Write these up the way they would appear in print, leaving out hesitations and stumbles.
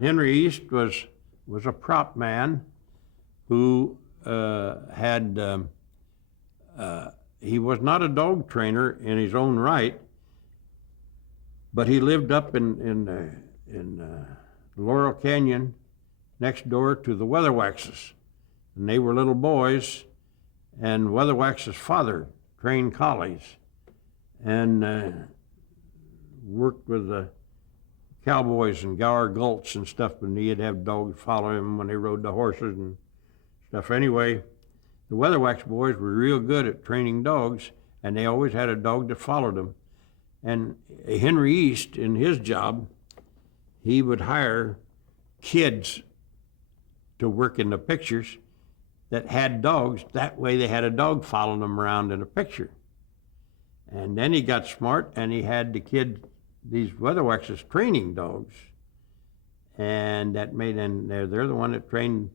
Henry East was a prop man who he was not a dog trainer in his own right, but he lived up in Laurel Canyon next door to the Weatherwaxes. And they were little boys, and Weatherwax's father trained collies and worked with the cowboys and Gower Gulch and stuff, and he'd have dogs follow him when they rode the horses and stuff. Anyway, the Weatherwax boys were real good at training dogs, and they always had a dog that followed them. And Henry East, in his job, he would hire kids to work in the pictures that had dogs. That way they had a dog following them around in a picture. And then he got smart, and he had the kid, these Weatherwaxes, training dogs. And that made, and they're the one that trained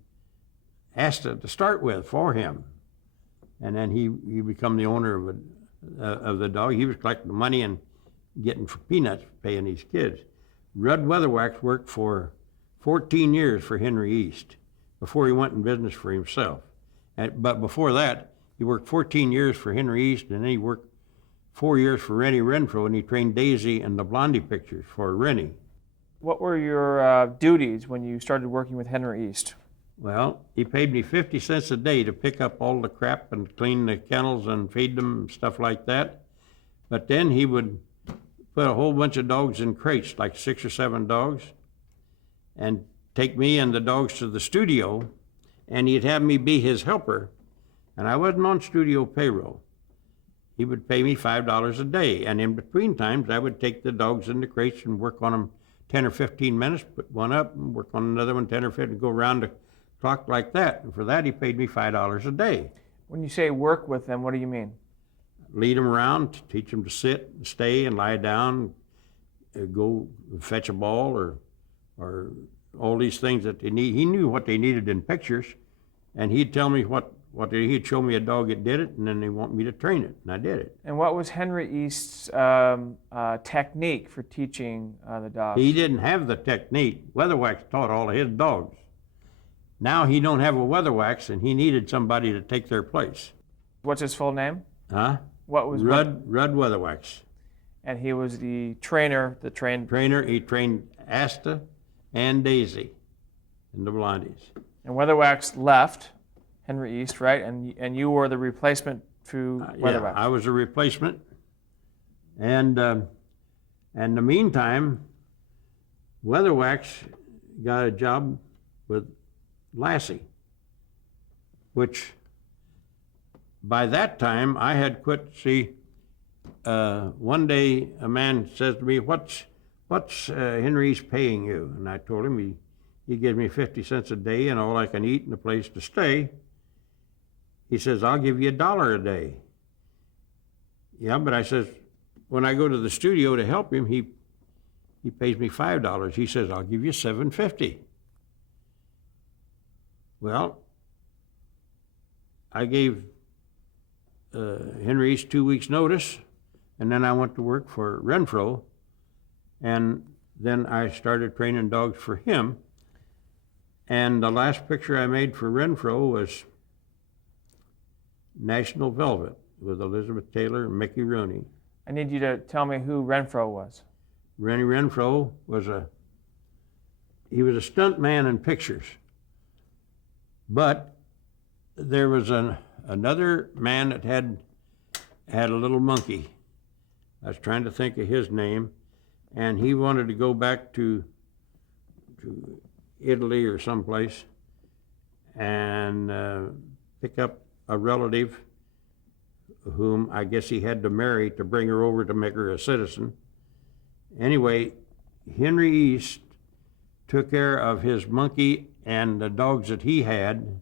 Asta to start with for him. And then he become the owner of the dog. He was collecting the money and getting for peanuts, paying these kids. Rudd Weatherwax worked for 14 years for Henry East before he went in business for himself. But before that, he worked 14 years for Henry East, and then he worked 4 years for Rennie Renfro, and he trained Daisy and the Blondie pictures for Rennie. What were your duties when you started working with Henry East? Well, he paid me 50 cents a day to pick up all the crap and clean the kennels and feed them and stuff like that. But then he would put a whole bunch of dogs in crates, like 6 or 7 dogs, and take me and the dogs to the studio, and he'd have me be his helper, and I wasn't on studio payroll. He would pay me $5 a day, and in between times, I would take the dogs in the crates and work on them 10 or 15 minutes, put one up, and work on another one 10 or 15, go around the clock like that. And for that, he paid me $5 a day. When you say work with them, what do you mean? Lead them around, teach them to sit and stay and lie down, go fetch a ball or all these things that they need. He knew what they needed in pictures, and he'd tell me he'd show me a dog that did it, and then they want me to train it, and I did it. And what was Henry East's technique for teaching the dogs? He didn't have the technique. Weatherwax taught all of his dogs. Now he don't have a Weatherwax, and he needed somebody to take their place. What's his full name? Huh? What was Rudd Weatherwax. And he was the trainer that trained... He trained Asta and Daisy and the Blondies. And Weatherwax left Henry East, right? And you were the replacement to Weatherwax. Yeah, I was a replacement. And in the meantime, Weatherwax got a job with Lassie, which by that time I had quit. See, one day a man says to me, what's Henry East paying you? And I told him he gives me 50 cents a day and all I can eat and a place to stay. He says, I'll give you $1 a day. Yeah, but I says, when I go to the studio to help him, he pays me $5. He says, I'll give you $7.50. Well, I gave Henry East 2 weeks notice, and then I went to work for Renfro, and then I started training dogs for him. And the last picture I made for Renfro was National Velvet with Elizabeth Taylor and Mickey Rooney. I need you to tell me who Renfro was. Rennie Renfro was a stunt man in pictures. But there was another man that had a little monkey. I was trying to think of his name, and he wanted to go back to Italy or someplace and pick up a relative whom I guess he had to marry to bring her over to make her a citizen. Anyway, Henry East took care of his monkey and the dogs that he had.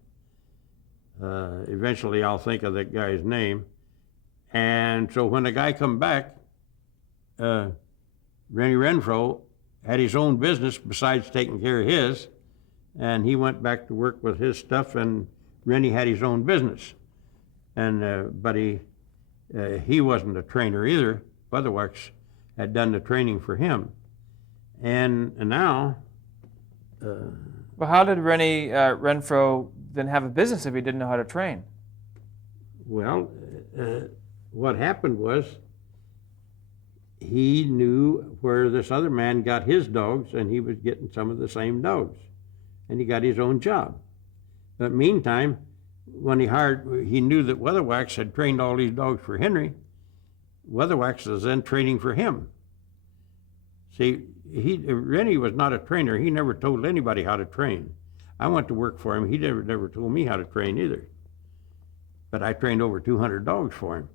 Eventually I'll think of that guy's name. And so when the guy come back, Rennie Renfro had his own business besides taking care of his, and he went back to work with his stuff, and Rennie had his own business. And but he wasn't a trainer either. Weatherwax had done the training for him. And now Well, how did Rennie Renfro then have a business if he didn't know how to train? Well, what happened was he knew where this other man got his dogs, and he was getting some of the same dogs, and he got his own job. But meantime, when he knew that Weatherwax had trained all these dogs for Henry. Weatherwax was then training for him. See, Rennie was not a trainer. He never told anybody how to train. I went to work for him. He never told me how to train either. But I trained over 200 dogs for him.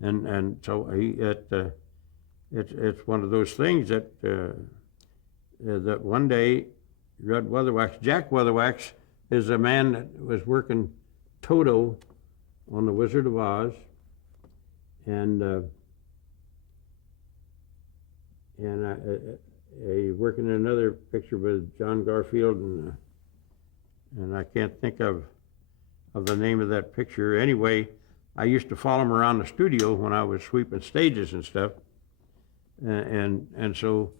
And so it's one of those things that that one day Jack Weatherwax is a man that was working Toto on The Wizard of Oz, and working in another picture with John Garfield, and I can't think of the name of that picture. Anyway, I used to follow him around the studio when I was sweeping stages and stuff, and so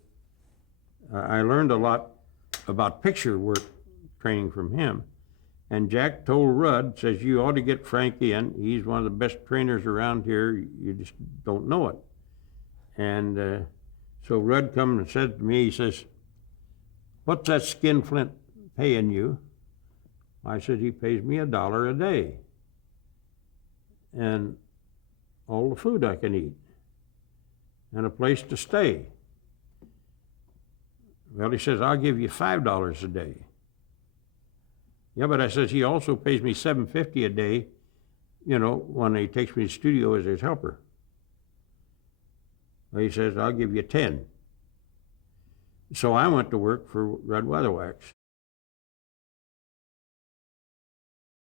I learned a lot about picture work training from him. And Jack told Rudd, says, you ought to get Frank in. He's one of the best trainers around here. You just don't know it. And so Rudd come and said to me, he says, what's that skinflint paying you? I said, he pays me $1 a day. And all the food I can eat. And a place to stay. Well, he says, I'll give you $5 a day. Yeah, but I says, he also pays me $7.50 a day, when he takes me to the studio as his helper. Well, he says, I'll give you 10. So I went to work for Red Weatherwax.